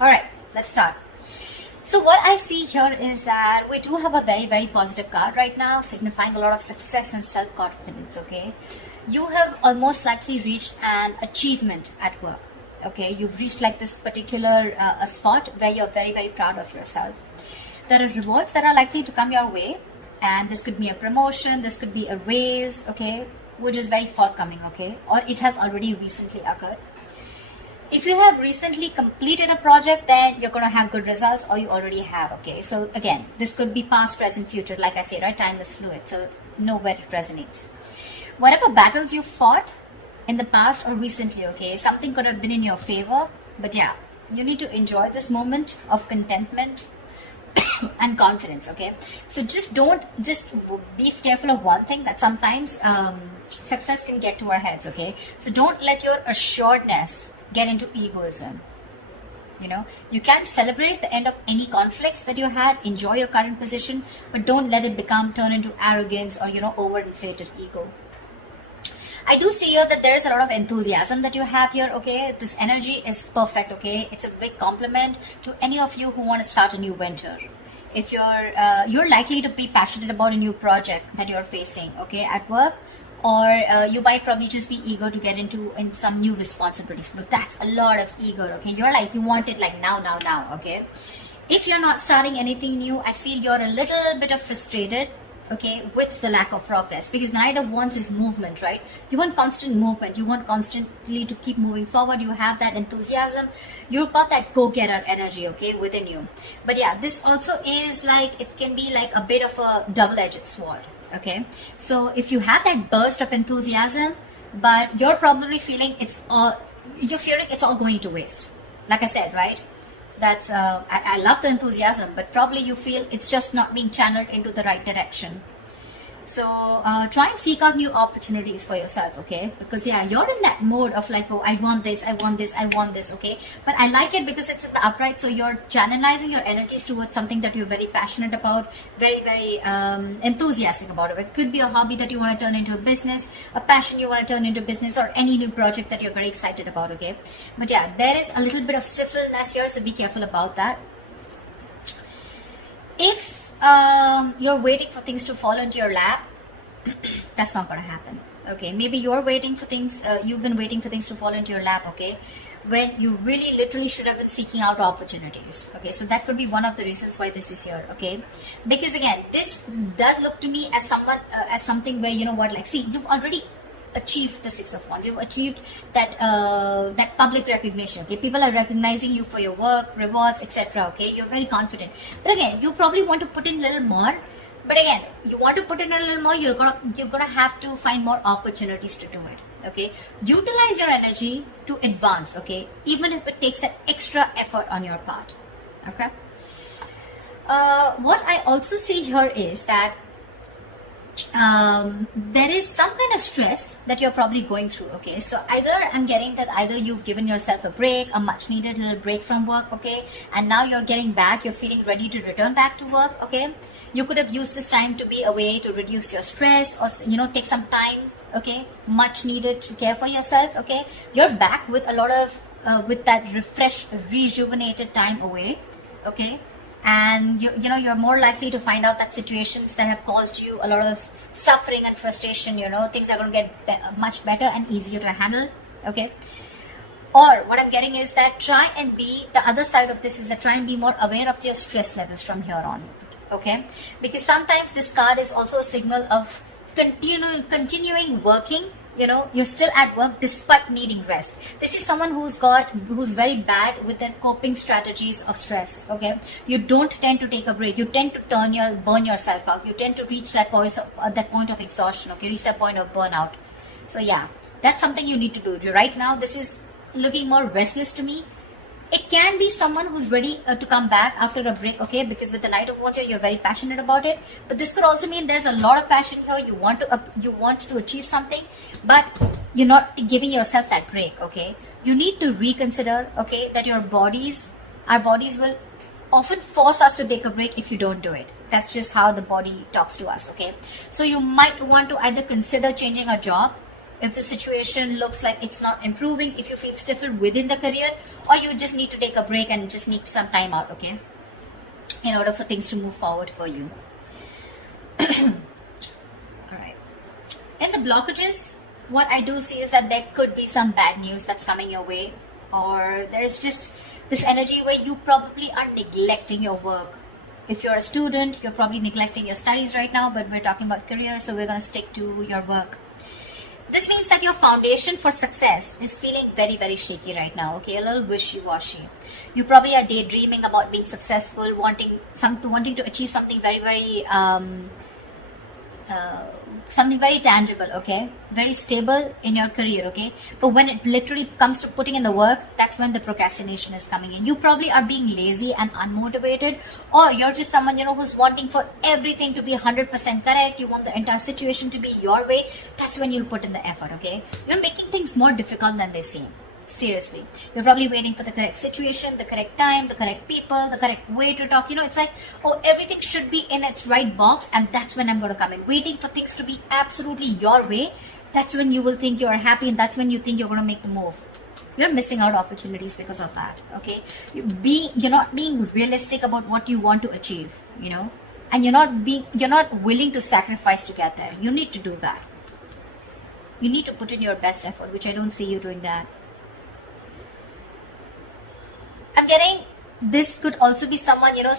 All right, let's start. So what I see here is that we do have a very, very positive card right now, signifying a lot of success and self-confidence, okay? You have almost likely reached an achievement at work, okay? You've reached like this particular a spot where you're very, very proud of yourself. There are rewards that are likely to come your way, and this could be a promotion, this could be a raise, okay? Which is very forthcoming, okay? Or it has already recently occurred. If you have recently completed a project, then you're going to have good results, or you already have, okay? So again, this could be past, present, future. Like I say, right? Time is fluid, so know where it resonates. Whatever battles you fought in the past or recently, okay, something could have been in your favor, but yeah, you need to enjoy this moment of contentment and confidence, okay? So just be careful of one thing, that sometimes success can get to our heads, okay? So don't let your assuredness get into egoism. You know, you can celebrate the end of any conflicts that you had, enjoy your current position, but don't let it turn into arrogance or, you know, overinflated ego. I do see here that there is a lot of enthusiasm that you have here, okay? This energy is perfect, okay? It's a big compliment to any of you who want to start a new venture. If you're likely to be passionate about a new project that you're facing, okay, at work, or you might probably just be eager to get into some new responsibilities, but that's a lot of eager, okay? You're like, you want it like now, okay? If you're not starting anything new, I feel you're a little bit of frustrated, okay, with the lack of progress, because the Knight of Wands is movement, right? You want constant movement, you want constantly to keep moving forward, you have that enthusiasm, you've got that go-getter energy, okay, within you. But yeah, this also is like, it can be like a bit of a double-edged sword, okay? So if you have that burst of enthusiasm, but you're probably feeling you're fearing it's all going to waste. Like I said, right? That's I love the enthusiasm, but probably you feel it's just not being channeled into the right direction. So try and seek out new opportunities for yourself, okay? Because yeah, you're in that mode of like, oh, I want this, okay? But I like it because it's in the upright, so you're channelizing your energies towards something that you're very passionate about, very, very enthusiastic about it. It could be a hobby that you want to turn into a business, a passion you want to turn into business, or any new project that you're very excited about, okay? But yeah, there is a little bit of stiffness here, so be careful about that. If you're waiting for things to fall into your lap, that's not going to happen, okay? Maybe you're waiting for things, you've been waiting for things to fall into your lap, okay, when you really literally should have been seeking out opportunities, okay? So that could be one of the reasons why this is here, okay? Because again, this does look to me as something where, you know what, like, see, you've already achieved the Six of Wands. You've achieved that that public recognition, okay? People are recognizing you for your work, rewards, etc., okay? You're very confident, but again, you probably want to put in a little more. But again, you want to put in a little more, you're gonna have to find more opportunities to do it, okay? Utilize your energy to advance, okay? Even if it takes an extra effort on your part, okay? What I also see here is that there is some kind of stress that you're probably going through, okay? So I'm getting that either you've given yourself a break, a much needed little break from work, okay? And now you're getting back, you're feeling ready to return back to work, okay? You could have used this time to be a way to reduce your stress, or, you know, take some time, okay? Much needed to care for yourself, okay? You're back with a lot of, with that refreshed, rejuvenated time away, okay? And you know, you're more likely to find out that situations that have caused you a lot of suffering and frustration, you know, things are going to get much better and easier to handle, okay? Or what I'm getting is that the other side of this is that try and be more aware of your stress levels from here on, okay? Because sometimes this card is also a signal of continuing working. You know, you're still at work despite needing rest. This is someone who's very bad with their coping strategies of stress, okay? You don't tend to take a break. You tend to burn yourself out. You tend to reach that point of exhaustion, okay? Reach that point of burnout. So yeah, that's something you need to do. Right now, this is looking more restless to me. It can be someone who's ready to come back after a break, okay? Because with the Knight of Wands here, you're very passionate about it. But this could also mean there's a lot of passion here. You want to achieve something, but you're not giving yourself that break, okay? You need to reconsider, okay, that our bodies will often force us to take a break if you don't do it. That's just how the body talks to us, okay? So you might want to either consider changing a job, if the situation looks like it's not improving, if you feel stifled within the career, or you just need to take a break and just need some time out, okay, in order for things to move forward for you. All right. In the blockages, what I do see is that there could be some bad news that's coming your way, or there is just this energy where you probably are neglecting your work. If you're a student, you're probably neglecting your studies right now, but we're talking about career, so we're going to stick to your work. This means that your foundation for success is feeling very, very shaky right now, okay? A little wishy-washy. You probably are daydreaming about being successful, wanting to achieve something very, very something very tangible, okay, very stable in your career, okay, but when it literally comes to putting in the work, that's when the procrastination is coming in. You probably are being lazy and unmotivated, or you're just someone, you know, who's wanting for everything to be 100% correct. You want the entire situation to be your way. That's when you'll put in the effort, okay? You're making things more difficult than they seem. Seriously, you're probably waiting for the correct situation, the correct time, the correct people, the correct way to talk. You know, it's like, oh, everything should be in its right box, and that's when I'm going to come in. Waiting for things to be absolutely your way, that's when you will think you're happy, and that's when you think you're going to make the move. You're missing out opportunities because of that, okay? You're not being realistic about what you want to achieve, you know, and you're not willing to sacrifice to get there. You need to do that. You need to put in your best effort, which I don't see you doing that. I'm getting, this could also be someone, you know,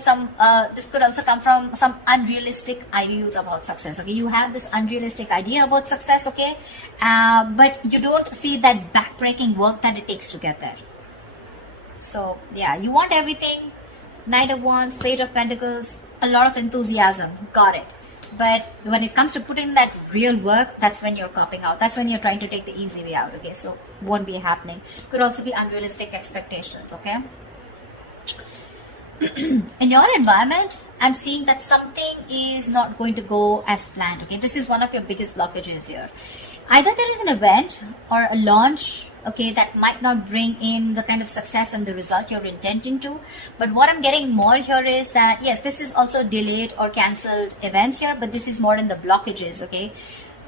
this could also come from some unrealistic ideals about success, okay? You have this unrealistic idea about success, okay? But you don't see that backbreaking work that it takes to get there. So, yeah, you want everything. Knight of Wands, Page of Pentacles, a lot of enthusiasm. Got it. But when it comes to putting that real work, that's when you're copping out. That's when you're trying to take the easy way out, okay? So, won't be happening. Could also be unrealistic expectations, okay? In your environment, I'm seeing that something is not going to go as planned, okay? This is one of your biggest blockages here. Either there is an event or a launch, okay, that might not bring in the kind of success and the result you're intending to. But what I'm getting more here is that, yes, this is also delayed or cancelled events here, but this is more in the blockages, okay?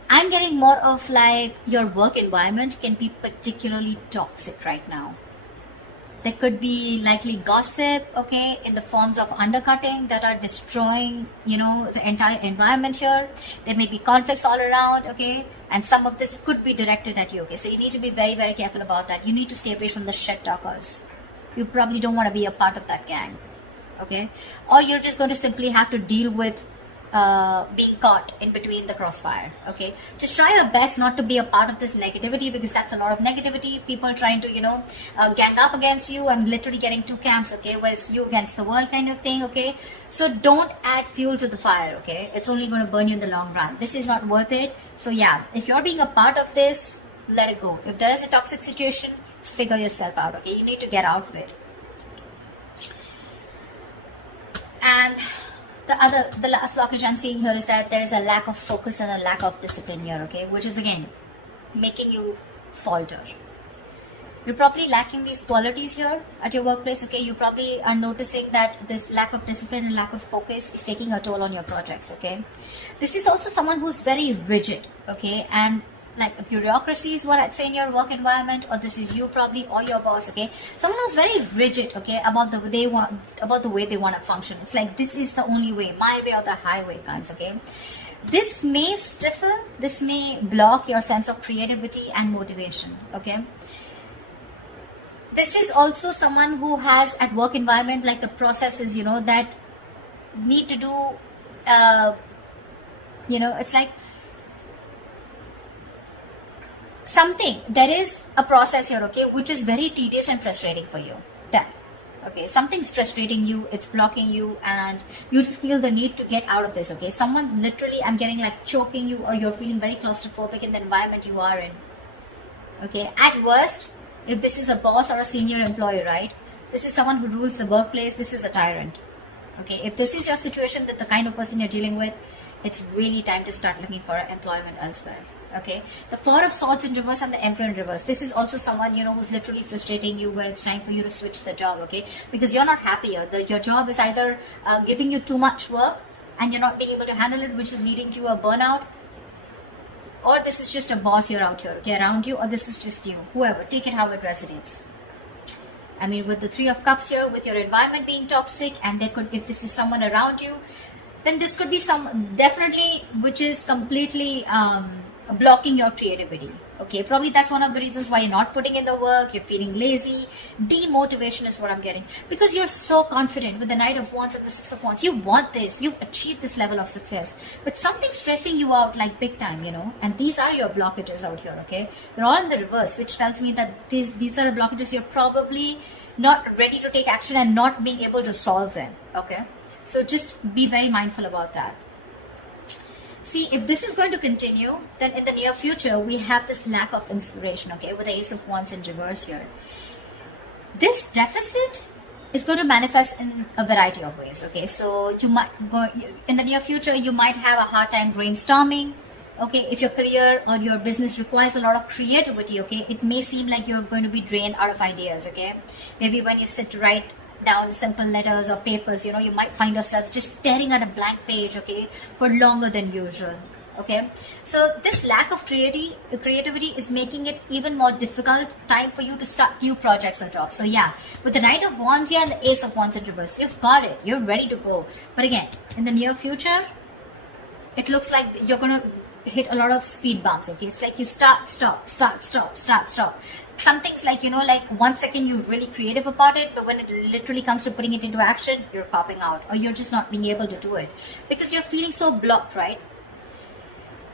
I'm getting more of like your work environment can be particularly toxic right now. There could be likely gossip, okay, in the forms of undercutting that are destroying, you know, the entire environment here. There may be conflicts all around, okay, and some of this could be directed at you, okay. So you need to be very, very careful about that. You need to stay away from the shit talkers. You probably don't want to be a part of that gang, okay. Or you're just going to simply have to deal with being caught in between the crossfire, okay? Just try your best not to be a part of this negativity, because that's a lot of negativity. People trying to, you know, gang up against you and literally getting two camps, okay? Whereas you against the world kind of thing, okay? So don't add fuel to the fire, okay? It's only going to burn you in the long run. This is not worth it. So yeah, if you're being a part of this, let it go. If there is a toxic situation, figure yourself out, okay? You need to get out of it. And the last blockage I'm seeing here is that there is a lack of focus and a lack of discipline here, okay, which is again making you falter. You're probably lacking these qualities here at your workplace, okay. You probably are noticing that this lack of discipline and lack of focus is taking a toll on your projects, okay. This is also someone who's very rigid, okay, and like a bureaucracy is what I'd say in your work environment, or this is you probably, or your boss, okay. Someone who's very rigid, okay, about the way they want to function. It's like, this is the only way, my way or the highway kinds, okay. This may stiffen, this may block your sense of creativity and motivation, okay. This is also someone who has at work environment like the processes, you know, that need to do, you know, it's like something, there is a process here, okay, which is very tedious and frustrating for you. Then, okay, something's frustrating you, it's blocking you, and you just feel the need to get out of this, okay. Someone's literally, I'm getting like choking you, or you're feeling very claustrophobic in the environment you are in, okay. At worst, if this is a boss or a senior employee, right, this is someone who rules the workplace, this is a tyrant, okay. If this is your situation, that the kind of person you're dealing with, it's really time to start looking for employment elsewhere. Okay, the Four of Swords in reverse and the Emperor in reverse. This is also someone, you know, who's literally frustrating you, where it's time for you to switch the job, okay? Because you're not happier. Your job is either giving you too much work and you're not being able to handle it, which is leading to a burnout, or this is just a boss here out here, okay, around you, or this is just you, whoever, take it how it resonates. I mean, with the Three of Cups here, with your environment being toxic, and there could, if this is someone around you, then this could be some, definitely, which is completely blocking your creativity. Okay, probably that's one of the reasons why you're not putting in the work, you're feeling lazy. Demotivation is what I'm getting. Because you're so confident with the Knight of Wands and the Six of Wands. You want this, you've achieved this level of success. But something's stressing you out like big time, you know. And these are your blockages out here, okay. They're all in the reverse, which tells me that these are blockages you're probably not ready to take action and not being able to solve them, okay. So just be very mindful about that. See, if this is going to continue, then in the near future, we have this lack of inspiration, okay, with the Ace of Wands in reverse here. This deficit is going to manifest in a variety of ways, okay. So you might go, in the near future, you might have a hard time brainstorming, okay. If your career or your business requires a lot of creativity, okay, it may seem like you're going to be drained out of ideas, okay. Maybe when you sit to write down simple letters or papers, you know, you might find yourselves just staring at a blank page, okay, for longer than usual, okay. So this lack of creativity is making it even more difficult time for you to start new projects or jobs. So yeah, with the Knight of Wands here and the Ace of Wands in reverse, you've got it, you're ready to go. But again, in the near future, it looks like you're going to hit a lot of speed bumps, okay. It's like you start, stop. Some things like, you know, like 1 second you're really creative about it, but when it literally comes to putting it into action, you're copping out, or you're just not being able to do it because you're feeling so blocked, right?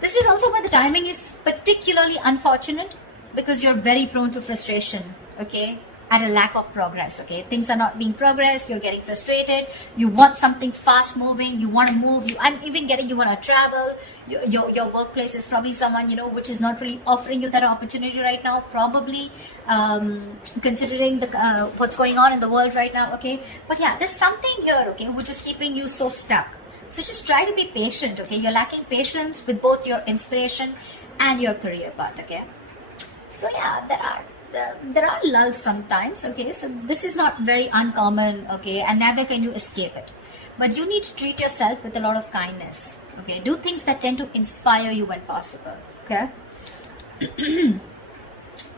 This is also why the timing is particularly unfortunate, because you're very prone to frustration, okay, at a lack of progress, okay. Things are not being progressed, you're getting frustrated, you want something fast moving, you want to move, I'm even getting you want to travel, your workplace is probably someone, you know, which is not really offering you that opportunity right now, probably considering the what's going on in the world right now, okay. But yeah, there's something here, okay, which is keeping you so stuck. So just try to be patient, okay. You're lacking patience with both your inspiration and your career path, okay. So yeah, there are lulls sometimes, okay. So this is not very uncommon, okay, and neither can you escape it. But you need to treat yourself with a lot of kindness, okay. Do things that tend to inspire you when possible, okay.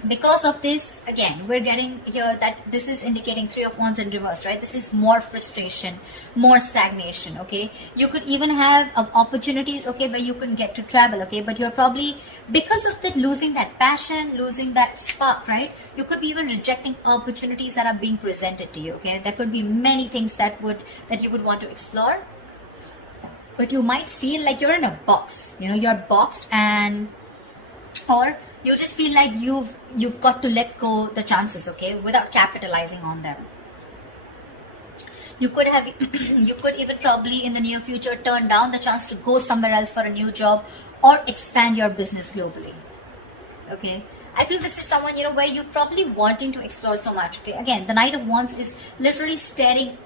Because of this, again, we're getting here that this is indicating Three of Wands in reverse, right? This is more frustration, more stagnation, okay? You could even have opportunities, okay, where you can get to travel, okay? But you're probably, because of that, losing that passion, losing that spark, right? You could be even rejecting opportunities that are being presented to you, okay? There could be many things that you would want to explore, but you might feel like you're in a box, you know, you're boxed, and or you just feel like you've got to let go the chances, okay, without capitalizing on them. You could have you could even probably in the near future turn down the chance to go somewhere else for a new job or expand your business globally, okay. I feel this is someone, you know, where you're probably wanting to explore so much, okay. Again, the Knight of Wands is literally staring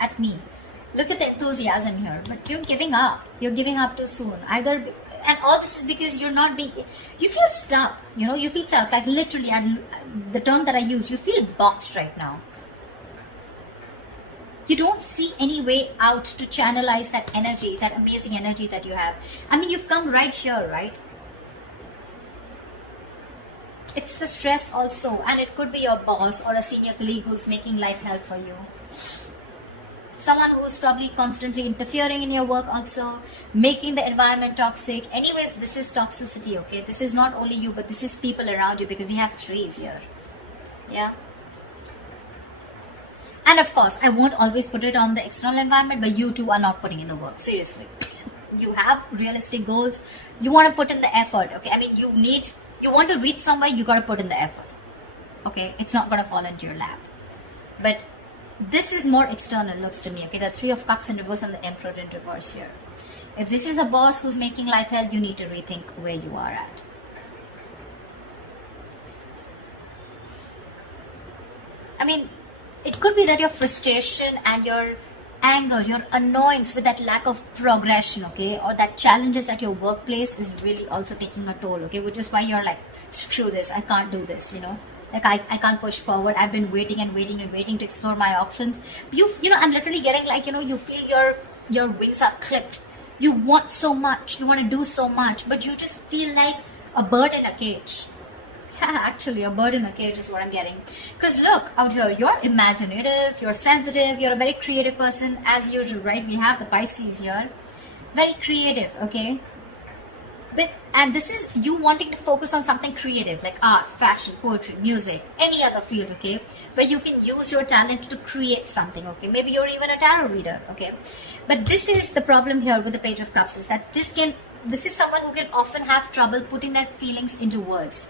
at me. Look at the enthusiasm here, but you're giving up too soon, either. And all this is because you're not being, you feel stuck, you know, you feel stuck, like literally, the term that I use, you feel boxed right now. You don't see any way out to channelize that energy, that amazing energy that you have. I mean, you've come right here, right? It's the stress also, and it could be your boss or a senior colleague who's making life hell for you. Someone who's probably constantly interfering in your work also, making the environment toxic. Anyways, this is toxicity, okay? This is not only you, but this is people around you, because we have threes here. Yeah. And of course, I won't always put it on the external environment, but you too are not putting in the work. Seriously. You have realistic goals. You want to put in the effort, okay? I mean, you want to reach somewhere, you got to put in the effort. Okay? It's not going to fall into your lap. But this is more external, looks to me, okay? The Three of Cups in reverse and the Emperor in reverse here. If this is a boss who's making life hell, you need to rethink where you are at. I mean, it could be that your frustration and your anger, your annoyance with that lack of progression, okay, or that challenges at your workplace is really also taking a toll, okay, which is why you're like, screw this, I can't do this, you know. Like I can't push forward. I've been waiting to explore my options. You know, I'm literally getting like, you know, you feel your wings are clipped. You want so much, you want to do so much, but you just feel like a bird in a cage. Yeah, actually, a bird in a cage is what I'm getting. Because look, out here, you're imaginative, you're sensitive, you're a very creative person as usual, right? We have the Pisces here. Very creative, okay? And this is you wanting to focus on something creative like art, fashion, poetry, music, any other field, okay, where you can use your talent to create something, okay. Maybe you're even a tarot reader, okay. But this is the problem here with the Page of Cups, is that this is someone who can often have trouble putting their feelings into words,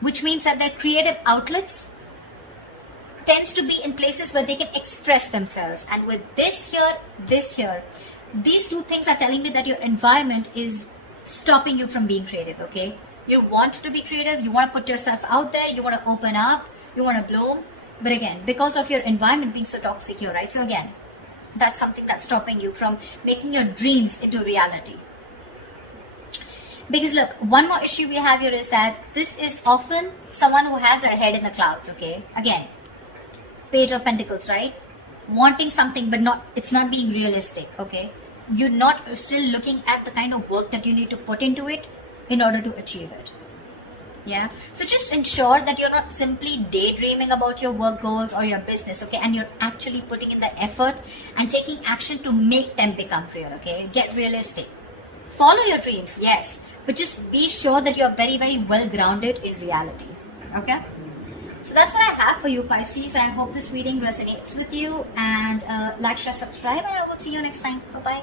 which means that their creative outlets tends to be in places where they can express themselves. And with this here, these two things are telling me that your environment is stopping you from being creative, okay? You want to be creative, you want to put yourself out there, you want to open up, you want to bloom, but again, because of your environment being so toxic here, right? So again, that's something that's stopping you from making your dreams into reality. Because look, one more issue we have here is that this is often someone who has their head in the clouds, okay? Again, Page of Pentacles, right? Wanting something, but it's not being realistic, okay? You're not still looking at the kind of work that you need to put into it in order to achieve it. Yeah. So just ensure that you're not simply daydreaming about your work goals or your business, okay? And you're actually putting in the effort and taking action to make them become real, okay? Get realistic. Follow your dreams, yes, but just be sure that you're very, very well grounded in reality, okay? So that's what I have for you, Pisces. I hope this reading resonates with you, and like, share, subscribe, and I will see you next time. Bye-bye.